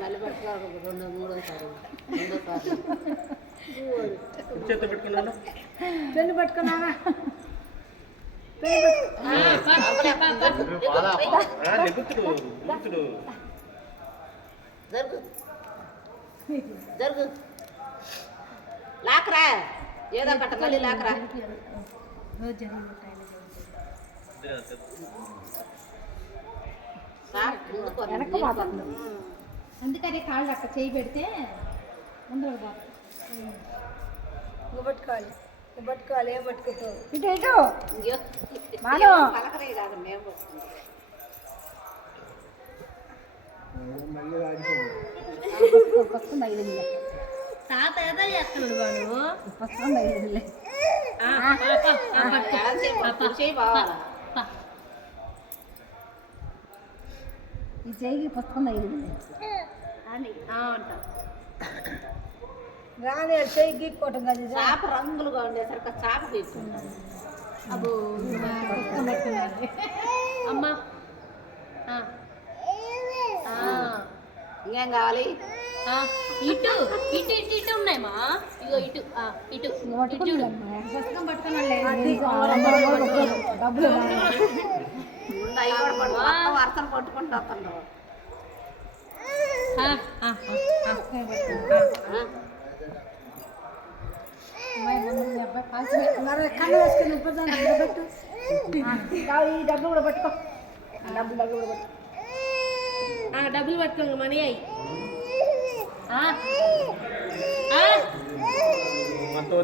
మళ్ళీ పట్టుకోవాలి మూడోసారి చేత పెట్టుకున్నాను పెన్ను పట్టుకున్నానా జరుగు జరుగు లాకరా ఏదో కట్ట మళ్ళీ లాకరా అందుకనే కాళ్ళు అక్కడ చేయి పెడితే ముందర పట్టుకోవాలి పట్టుకోవాలి ఏం పట్టుకుంటావు ఇటు ఇటు పలకరే కాదు మేము తాత ఏదో చేస్తున్నాడు వాడు ఈ చేయికి పుస్తకం అని అంట రాని చేయి గీక్కోవటం కాదు చాప రంగులుగా ఉండేసరికి చాప తీసుకుంటాను అబ్బో పుస్తకం పట్టుకున్నాను అమ్మా ఇంకేం కావాలి ఇటు ఇటు ఇటు ఇటు ఉన్నాయమ్మా ఇగో ఇటు ఇటు ఇటు చూడు పుస్తకం పట్టుకున్నాను డబ్బులు వరసలు పట్టుకుంటూ వస్తుండ్రు కళ్ళు వేసుకుని పెట్టు ఈ డబ్బులు కూడా పట్టుకో డబ్బులు కూడా పట్టుకో డబ్బులు పట్టుకోండి మనీ అయ్యి మొత్తం